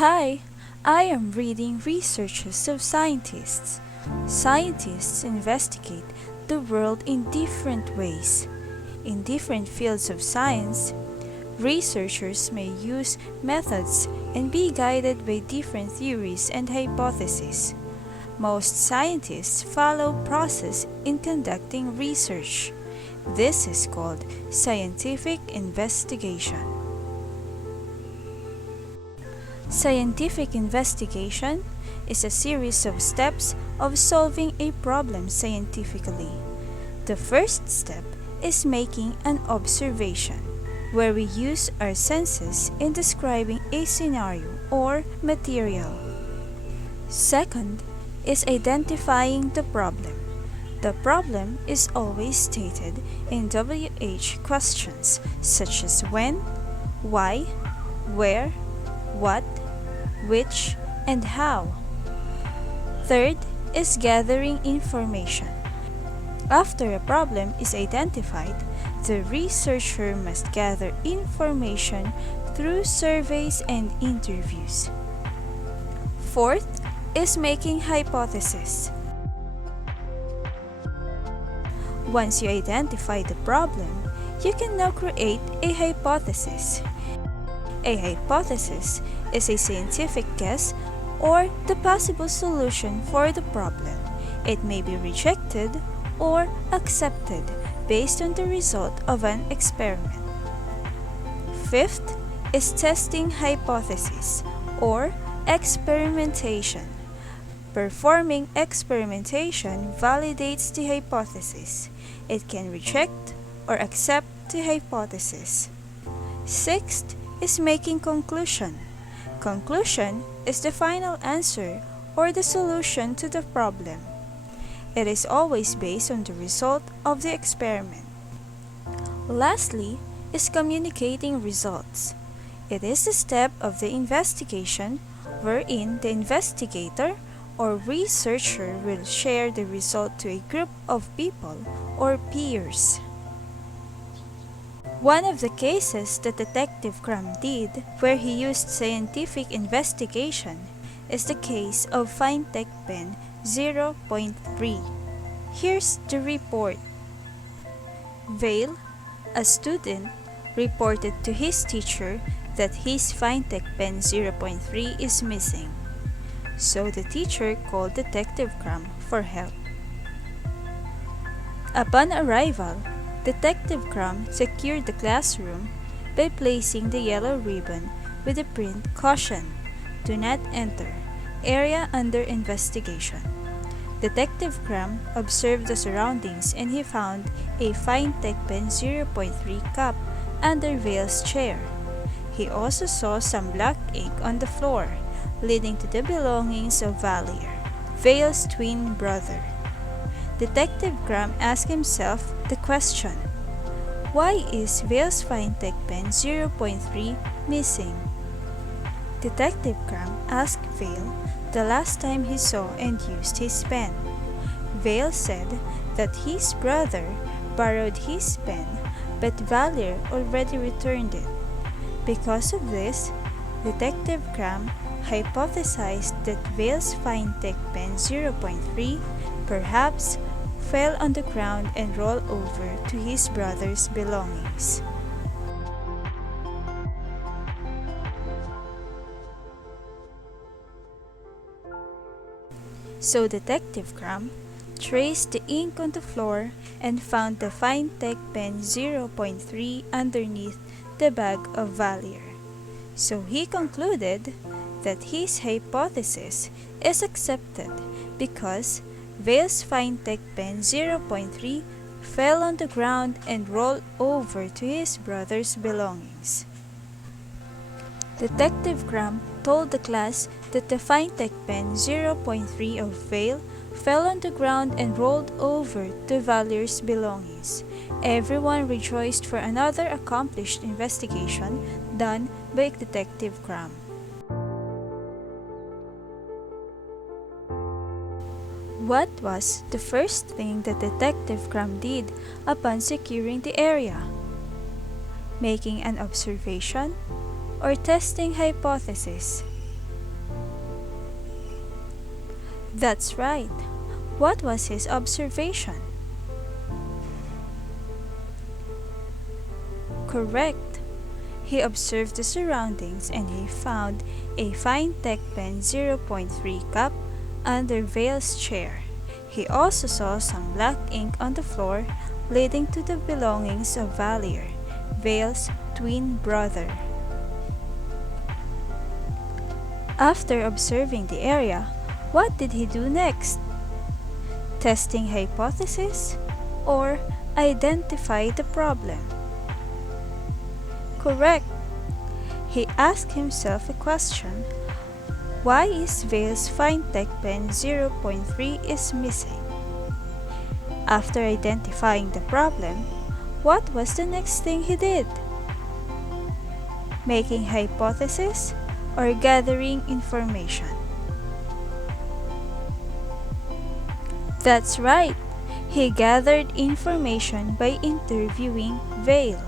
Hi, I am reading Researches of Scientists. Scientists investigate the world in different ways. In different fields of science, researchers may use methods and be guided by different theories and hypotheses. Most scientists follow process in conducting research. This is called scientific investigation. Scientific investigation is a series of steps of solving a problem scientifically. The first step is making an observation, where we use our senses in describing a scenario or material. Second is identifying the problem. The problem is always stated in WH questions such as when, why, where, what, which, and how. Third is gathering information. After a problem is identified, the researcher must gather information through surveys and interviews. Fourth is making hypotheses. Once you identify the problem, you can now create a hypothesis. A hypothesis is a scientific guess or the possible solution for the problem. It may be rejected or accepted based on the result of an experiment. Fifth is testing hypothesis or experimentation. Performing experimentation validates the hypothesis. It can reject or accept the hypothesis. Sixth is making conclusion. Conclusion is the final answer or the solution to the problem. It is always based on the result of the experiment. Lastly is communicating results. It is the step of the investigation wherein the investigator or researcher will share the result to a group of people or peers. One of the cases that Detective Crumb did, where he used scientific investigation, is the case of FineTech Pen 0.3. Here's the report. Vale, a student, reported to his teacher that his FineTech Pen 0.3 is missing. So the teacher called Detective Crumb for help. Upon arrival, Detective Crumb secured the classroom by placing the yellow ribbon with the print "Caution, do not enter, area under investigation." Detective Crumb observed the surroundings and he found a FineTech Pen 0.3 cup under Vale's chair. He also saw some black ink on the floor, leading to the belongings of Valier, Vale's twin brother. Detective Crumb asked himself the question, why is Vale's FineTech Pen 0.3 missing? Detective Crumb asked Vale the last time he saw and used his pen. Vale said that his brother borrowed his pen, but Valier already returned it. Because of this, Detective Crumb hypothesized that Vale's FineTech Pen 0.3 perhaps fell on the ground and rolled over to his brother's belongings. So Detective Crumb traced the ink on the floor and found the FineTech Pen 0.3 underneath the bag of Valier. So he concluded that his hypothesis is accepted because Vale's FineTech Pen 0.3 fell on the ground and rolled over to his brother's belongings. Detective Crumb told the class that the FineTech Pen 0.3 of Vale fell on the ground and rolled over to Valier's belongings. Everyone rejoiced for another accomplished investigation done by Detective Crumb. What was the first thing that Detective Crumb did upon securing the area? Making an observation or testing hypothesis? That's right. What was his observation? Correct. He observed the surroundings and he found a fine tech pen zero point 0.3 cup under Vale's chair. He also saw some black ink on the floor leading to the belongings of Valier, Vale's twin brother. After observing the area, what did he do next? Testing hypothesis or identify the problem? Correct. He asked himself a question. Why is Vale's Fintech Pen zero point 0.3 is missing? After identifying the problem, what was the next thing he did? Making hypothesis or gathering information? That's right. He gathered information by interviewing Vale.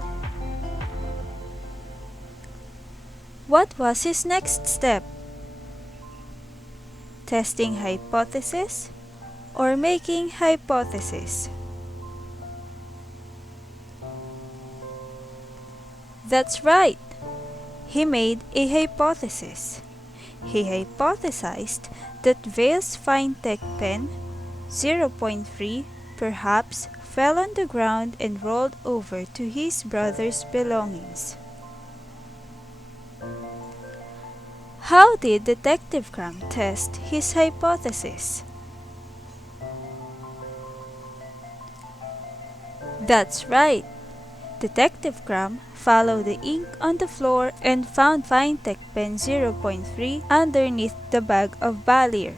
What was his next step? Testing hypothesis or making hypothesis? That's right. He made a hypothesis. He hypothesized that Vale's Fintech Pen zero point 0.3 perhaps fell on the ground and rolled over to his brother's belongings. How did Detective Crumb test his hypothesis? That's right. Detective Crumb followed the ink on the floor and found Fintech Pen zero point 0.3 underneath the bag of Valier.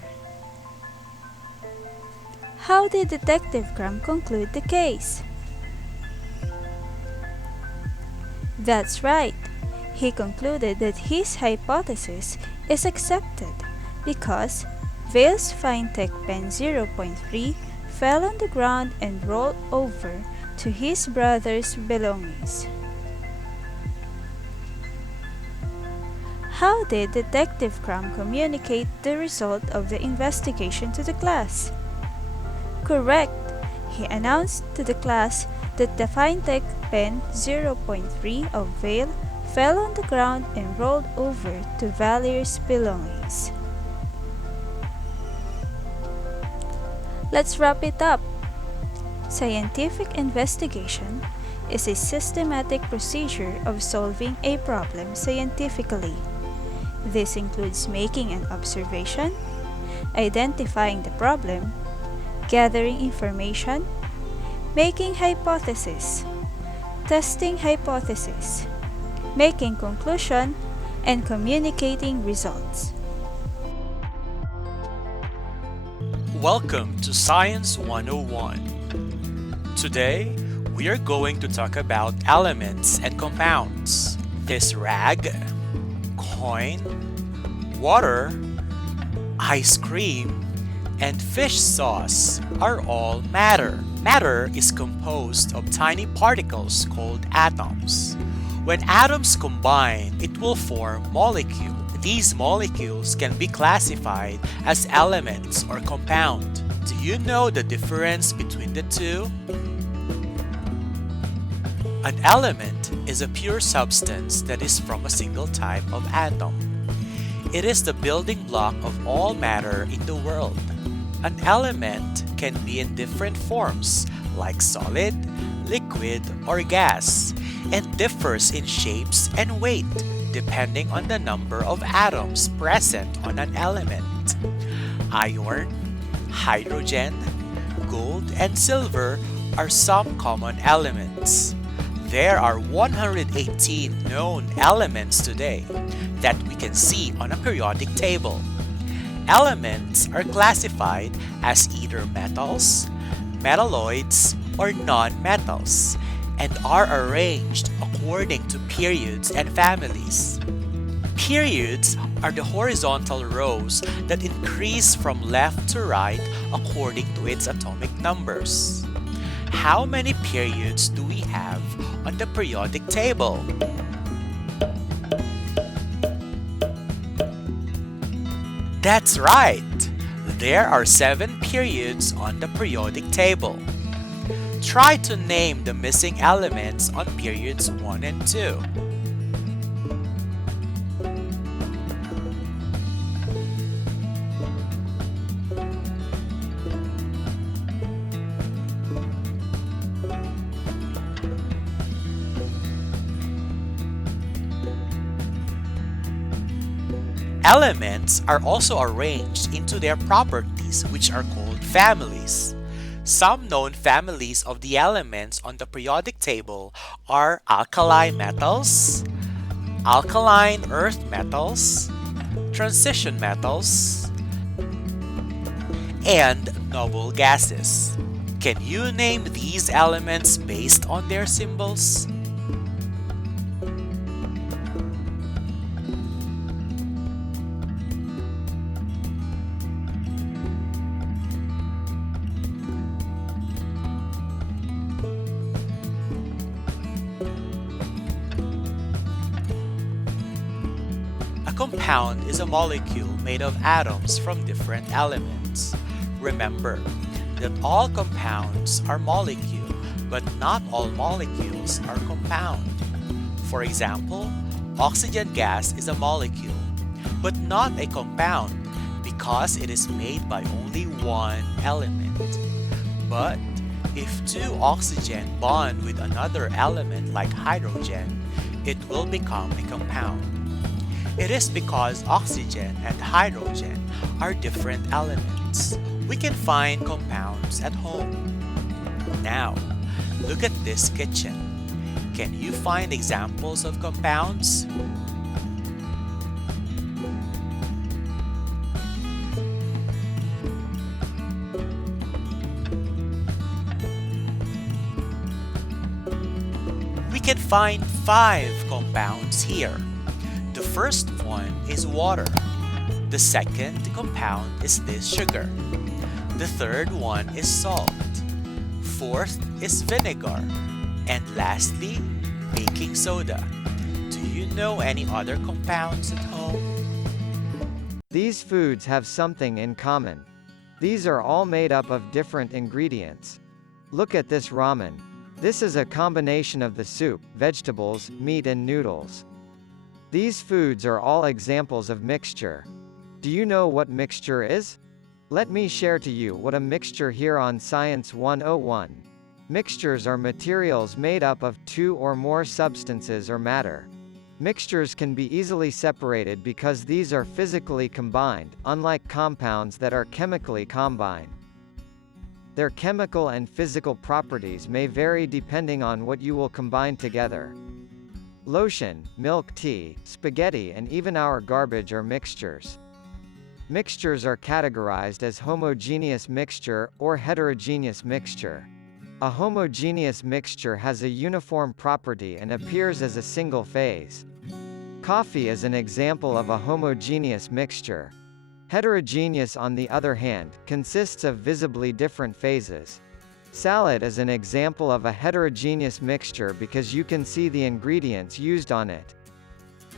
How did Detective Crumb conclude the case? That's right. He concluded that his hypothesis is accepted because Vale's Fintech Pen zero point 0.3 fell on the ground and rolled over to his brother's belongings. How did Detective Crumb communicate the result of the investigation to the class? Correct. He announced to the class that the Fintech Pen zero point 0.3 of Vale fell on the ground and rolled over to Valier's belongings. Let's wrap it up. Scientific investigation is a systematic procedure of solving a problem scientifically. This includes making an observation, identifying the problem, gathering information, making hypothesis, testing hypothesis, making conclusion, and communicating results. Welcome to Science 101. Today, we are going to talk about elements and compounds. This rag, coin, water, ice cream, and fish sauce are all matter. Matter is composed of tiny particles called atoms. When atoms combine, it will form molecules. These molecules can be classified as elements or compound. Do you know the difference between the two? An element is a pure substance that is from a single type of atom. It is the building block of all matter in the world. An element can be in different forms, like solid, liquid, or gas, and differs in shapes and weight depending on the number of atoms present on an element. Iron, hydrogen, gold, and silver are some common elements. There are 118 known elements today that we can see on a periodic table. Elements are classified as either metals, metalloids, or non-metals, and are arranged according to periods and families. Periods are the horizontal rows that increase from left to right according to its atomic numbers. How many periods do we have on the periodic table? That's right! There are 7 periods on the periodic table. Try to name the missing elements on periods 1 and 2. Elements are also arranged into their properties, which are called families. Some known families of the elements on the periodic table are alkali metals, alkaline earth metals, transition metals, and noble gases. Can you name these elements based on their symbols? A compound is a molecule made of atoms from different elements. Remember that all compounds are molecule, but not all molecules are compound. For example, oxygen gas is a molecule, but not a compound because it is made by only one element. But if 2 oxygen bond with another element like hydrogen, it will become a compound. It is because oxygen and hydrogen are different elements. We can find compounds at home. Now, look at this kitchen. Can you find examples of compounds? We can find 5 compounds here. The first one is water. The second compound is this sugar. The third one is salt. Fourth is vinegar. And lastly, baking soda. Do you know any other compounds at home? These foods have something in common. These are all made up of different ingredients. Look at this ramen. This is a combination of the soup, vegetables, meat and noodles. These foods are all examples of mixture. Do you know what mixture is? Let me share to you what a mixture here on Science 101. Mixtures are materials made up of 2 or more substances or matter. Mixtures can be easily separated because these are physically combined, unlike compounds that are chemically combined. Their chemical and physical properties may vary depending on what you will combine together. Lotion, milk tea, spaghetti and even our garbage are mixtures. Mixtures are categorized as homogeneous mixture or heterogeneous mixture. A homogeneous mixture has a uniform property and appears as a single phase. Coffee is an example of a homogeneous mixture. Heterogeneous, on the other hand, consists of visibly different phases. Salad is an example of a heterogeneous mixture because you can see the ingredients used on it.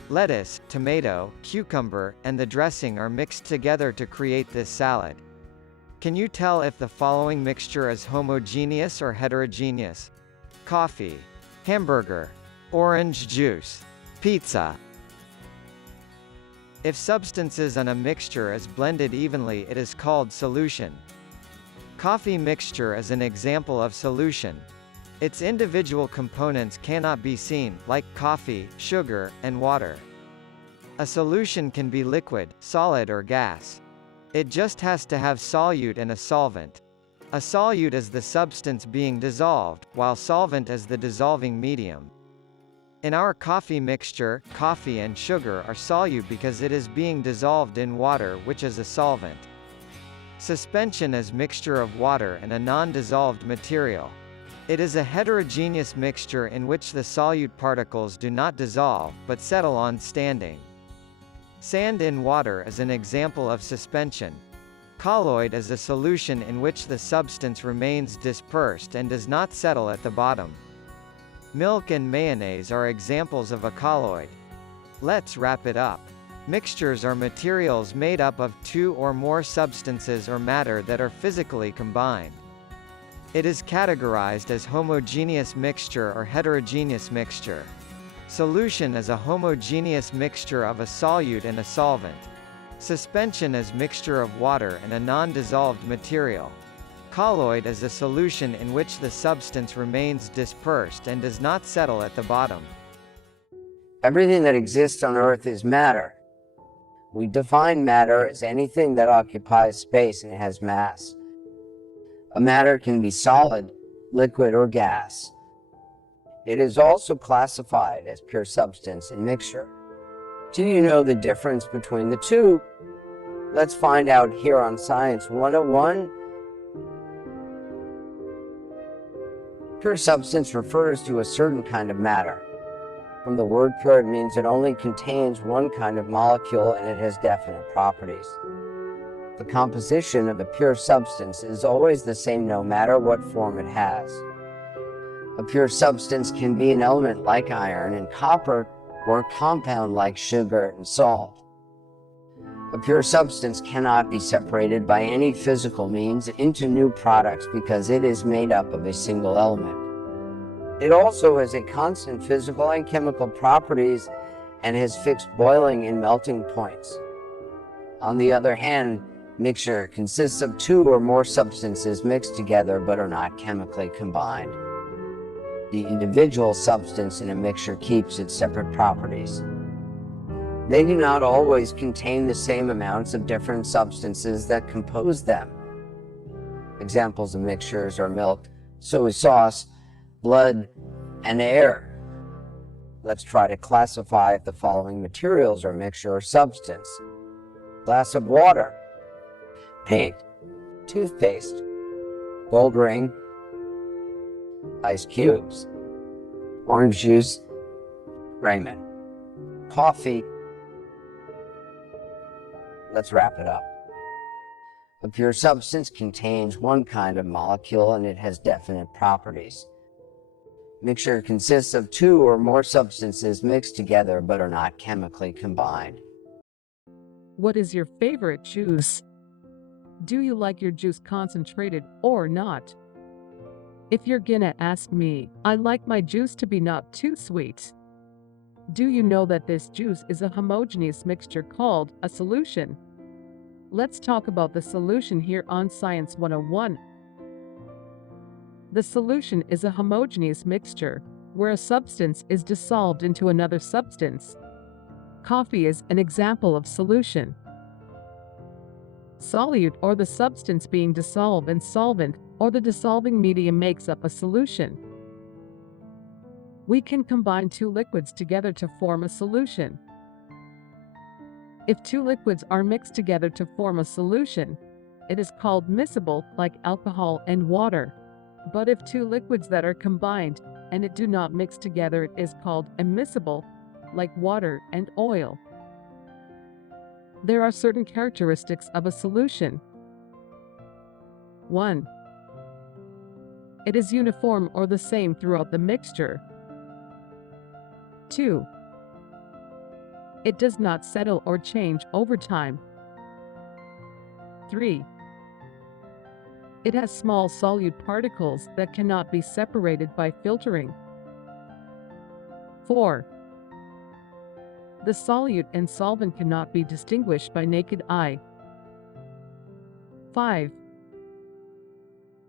Lettuce, tomato, cucumber, and the dressing are mixed together to create this salad. Can you tell if the following mixture is homogeneous or heterogeneous? Coffee, hamburger, orange juice, pizza. If substances in a mixture is blended evenly, it is called solution. Coffee mixture is an example of solution. Its individual components cannot be seen, like coffee, sugar, and water. A solution can be liquid, solid or gas. It just has to have solute and a solvent. A solute is the substance being dissolved, while solvent is the dissolving medium. In our coffee mixture, coffee and sugar are solute because it is being dissolved in water, which is a solvent. Suspension is mixture of water and a non-dissolved material. It is a heterogeneous mixture in which the solute particles do not dissolve, but settle on standing. Sand in water is an example of suspension. Colloid is a solution in which the substance remains dispersed and does not settle at the bottom. Milk and mayonnaise are examples of a colloid. Let's wrap it up. Mixtures are materials made up of two or more substances or matter that are physically combined. It is categorized as homogeneous mixture or heterogeneous mixture. Solution is a homogeneous mixture of a solute and a solvent. Suspension is mixture of water and a non-dissolved material. Colloid is a solution in which the substance remains dispersed and does not settle at the bottom. Everything that exists on Earth is matter. We define matter as anything that occupies space and has mass. A matter can be solid, liquid, or gas. It is also classified as pure substance and mixture. Do you know the difference between the two? Let's find out here on Science 101. Pure substance refers to a certain kind of matter. From the word pure, it means it only contains one kind of molecule and it has definite properties. The composition of a pure substance is always the same no matter what form it has. A pure substance can be an element like iron and copper, or a compound like sugar and salt. A pure substance cannot be separated by any physical means into new products because it is made up of a single element. It also has a constant physical and chemical properties and has fixed boiling and melting points. On the other hand, mixture consists of two or more substances mixed together but are not chemically combined. The individual substance in a mixture keeps its separate properties. They do not always contain the same amounts of different substances that compose them. Examples of mixtures are milk, soy sauce, blood, and air. Let's try to classify if the following materials are mixture or substance. Glass of water, paint, toothpaste, gold ring, ice cubes, orange juice, ramen, coffee. Let's wrap it up. A pure substance contains one kind of molecule and it has definite properties. Mixture consists of two or more substances mixed together but are not chemically combined. What is your favorite juice? Do you like your juice concentrated or not? If you're gonna ask me, I like my juice to be not too sweet. Do you know that this juice is a homogeneous mixture called a solution? Let's talk about the solution here on Science 101. The solution is a homogeneous mixture, where a substance is dissolved into another substance. Coffee is an example of solution. Solute, or the substance being dissolved, and solvent, or the dissolving medium, makes up a solution. We can combine two liquids together to form a solution. If two liquids are mixed together to form a solution, it is called miscible, like alcohol and water. But if two liquids that are combined and it do not mix together, it is called immiscible, like water and oil. There are certain characteristics of a solution. 1. It is uniform or the same throughout the mixture. 2. It does not settle or change over time. 3. It has small solute particles that cannot be separated by filtering. 4. The solute and solvent cannot be distinguished by naked eye. 5.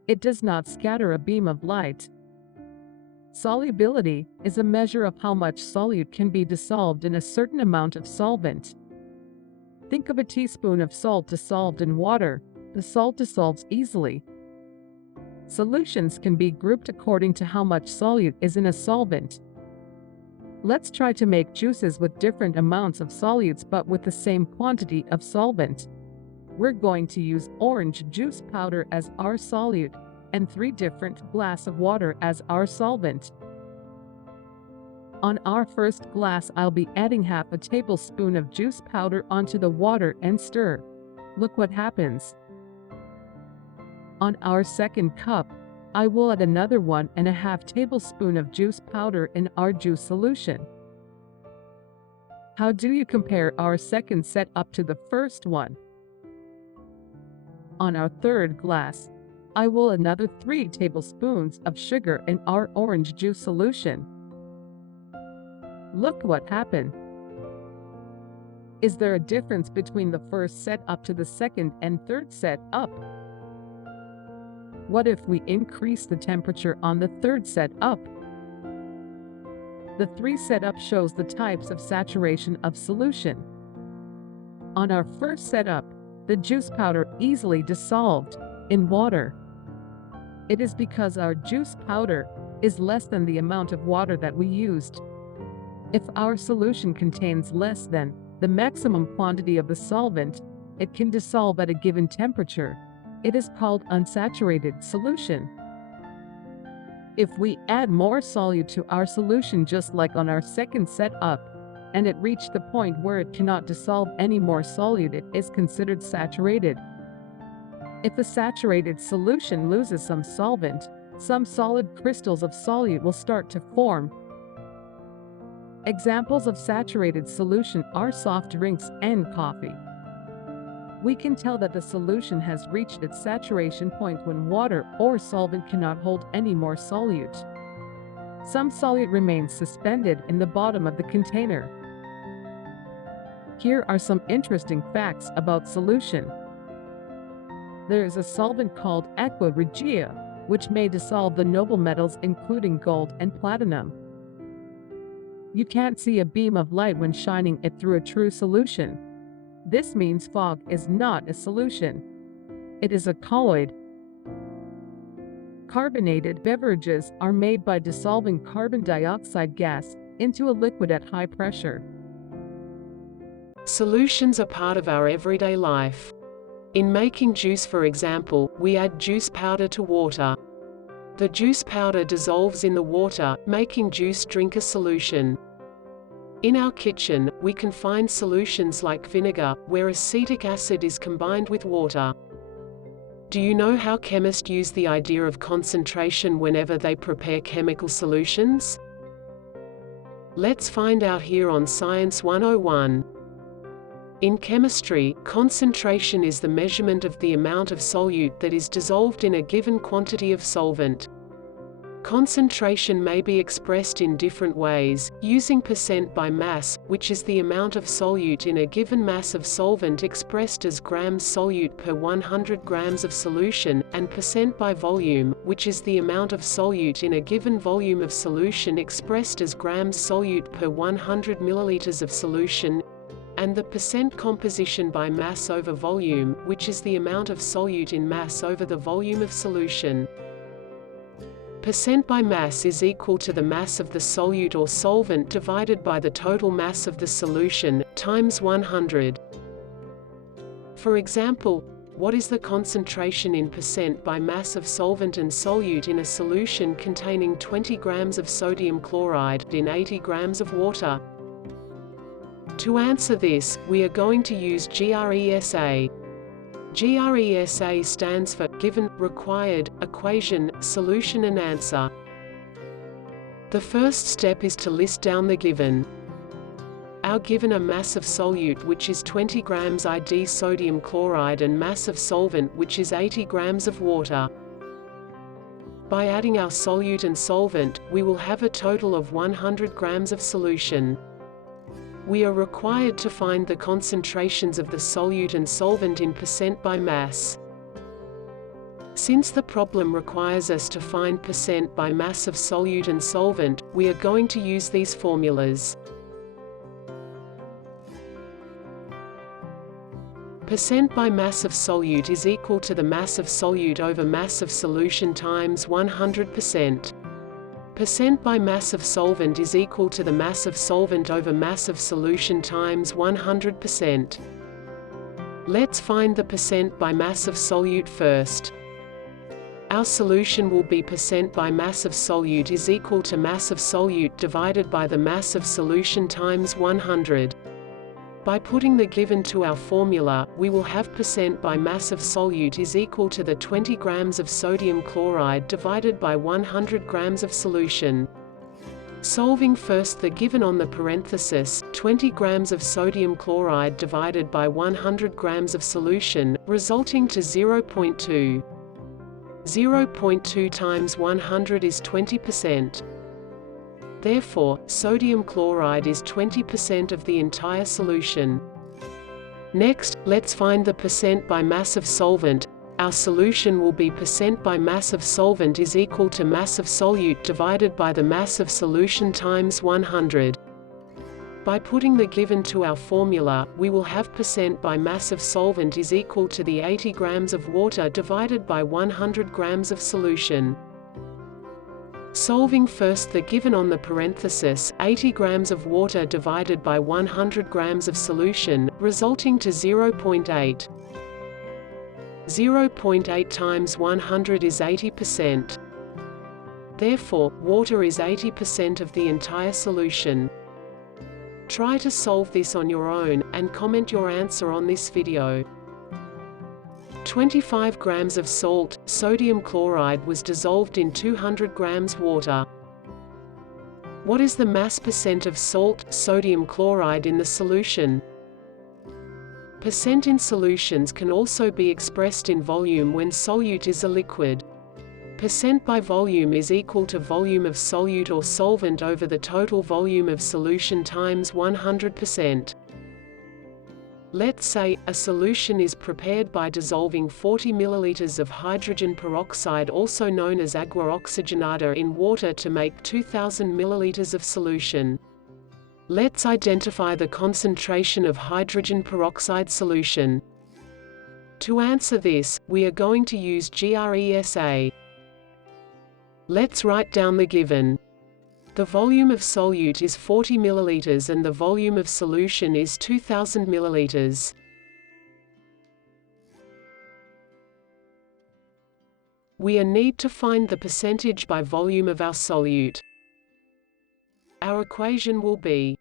It does not scatter a beam of light. Solubility is a measure of how much solute can be dissolved in a certain amount of solvent. Think of a teaspoon of salt dissolved in water. The salt dissolves easily. Solutions can be grouped according to how much solute is in a solvent. Let's try to make juices with different amounts of solutes but with the same quantity of solvent. We're going to use orange juice powder as our solute and 3 different glasses of water as our solvent. On our first glass, I'll be adding half a tablespoon of juice powder onto the water and stir. Look what happens. On our second cup, I will add another 1.5 tablespoon of juice powder in our juice solution. How do you compare our second setup to the first one? On our third glass, I will another 3 tablespoons of sugar in our orange juice solution. Look what happened. Is there a difference between the first setup to the second and third setup? What if we increase the temperature on the third setup? The 3 setup shows the types of saturation of solution. On our first setup, the juice powder easily dissolved in water. It is because our juice powder is less than the amount of water that we used. If our solution contains less than the maximum quantity of the solvent, it can dissolve at a given temperature. It is called unsaturated solution. If we add more solute to our solution just like on our second setup, and it reached the point where it cannot dissolve any more solute, it is considered saturated. If a saturated solution loses some solvent, some solid crystals of solute will start to form. Examples of saturated solution are soft drinks and coffee. We can tell that the solution has reached its saturation point when water or solvent cannot hold any more solute. Some solute remains suspended in the bottom of the container. Here are some interesting facts about solution. There is a solvent called aqua regia, which may dissolve the noble metals including gold and platinum. You can't see a beam of light when shining it through a true solution. This means fog is not a solution. It is a colloid. Carbonated beverages are made by dissolving carbon dioxide gas into a liquid at high pressure. Solutions are part of our everyday life. In making juice, for example, we add juice powder to water. The juice powder dissolves in the water, making juice drink a solution. In our kitchen, we can find solutions like vinegar, where acetic acid is combined with water. Do you know how chemists use the idea of concentration whenever they prepare chemical solutions? Let's find out here on Science 101. In chemistry, concentration is the measurement of the amount of solute that is dissolved in a given quantity of solvent. Concentration may be expressed in different ways, using percent by mass, which is the amount of solute in a given mass of solvent expressed as grams solute per 100 grams of solution, and percent by volume, which is the amount of solute in a given volume of solution expressed as grams solute per 100 milliliters of solution, and the percent composition by mass over volume, which is the amount of solute in mass over the volume of solution. Percent by mass is equal to the mass of the solute or solvent divided by the total mass of the solution, times 100. For example, what is the concentration in percent by mass of solvent and solute in a solution containing 20 grams of sodium chloride in 80 grams of water? To answer this, we are going to use GRESA. GRESA stands for Given, Required, Equation, Solution and Answer. The first step is to list down the given. Our given are mass of solute, which is 20 grams ID sodium chloride, and mass of solvent, which is 80 grams of water. By adding our solute and solvent, we will have a total of 100 grams of solution. We are required to find the concentrations of the solute and solvent in percent by mass. Since the problem requires us to find percent by mass of solute and solvent, we are going to use these formulas. Percent by mass of solute is equal to the mass of solute over mass of solution times 100%. Percent by mass of solvent is equal to the mass of solvent over mass of solution times 100%. Let's find the percent by mass of solute first. Our solution will be percent by mass of solute is equal to mass of solute divided by the mass of solution times 100. By putting the given to our formula, we will have percent by mass of solute is equal to the 20 grams of sodium chloride divided by 100 grams of solution. Solving first the given on the parenthesis, 20 grams of sodium chloride divided by 100 grams of solution, resulting to 0.2. 0.2 times 100 is 20%. Therefore, sodium chloride is 20% of the entire solution. Next, let's find the percent by mass of solvent. Our solution will be percent by mass of solvent is equal to mass of solute divided by the mass of solution times 100. By putting the given to our formula, we will have percent by mass of solvent is equal to the 80 grams of water divided by 100 grams of solution. Solving first the given on the parenthesis, 80 grams of water divided by 100 grams of solution, resulting to 0.8. 0.8 times 100 is 80%. Therefore, water is 80% of the entire solution. Try to solve this on your own, and comment your answer on this video. 25 grams of salt, sodium chloride was dissolved in 200 grams water. What is the mass percent of salt, sodium chloride in the solution? Percent in solutions can also be expressed in volume when solute is a liquid. Percent by volume is equal to volume of solute or solvent over the total volume of solution times 100%. Let's say, a solution is prepared by dissolving 40 ml of hydrogen peroxide, also known as agua oxigenada, in water to make 2000 ml of solution. Let's identify the concentration of hydrogen peroxide solution. To answer this, we are going to use GRESA. Let's write down the given. The volume of solute is 40 ml and the volume of solution is 2000 ml. We need to find the percentage by volume of our solute. Our equation will be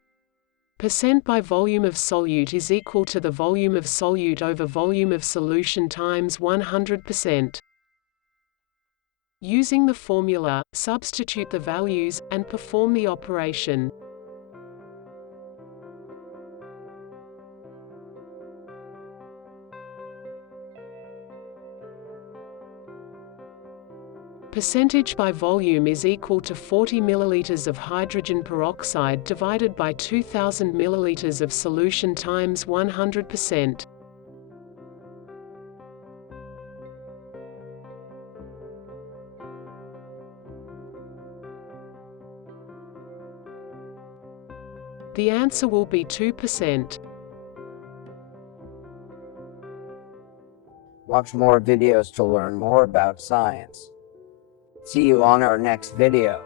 percent by volume of solute is equal to the volume of solute over volume of solution times 100%. Using the formula, substitute the values, and perform the operation. Percentage by volume is equal to 40 ml of hydrogen peroxide divided by 2000 ml of solution times 100%. The answer will be 2%. Watch more videos to learn more about science. See you on our next video.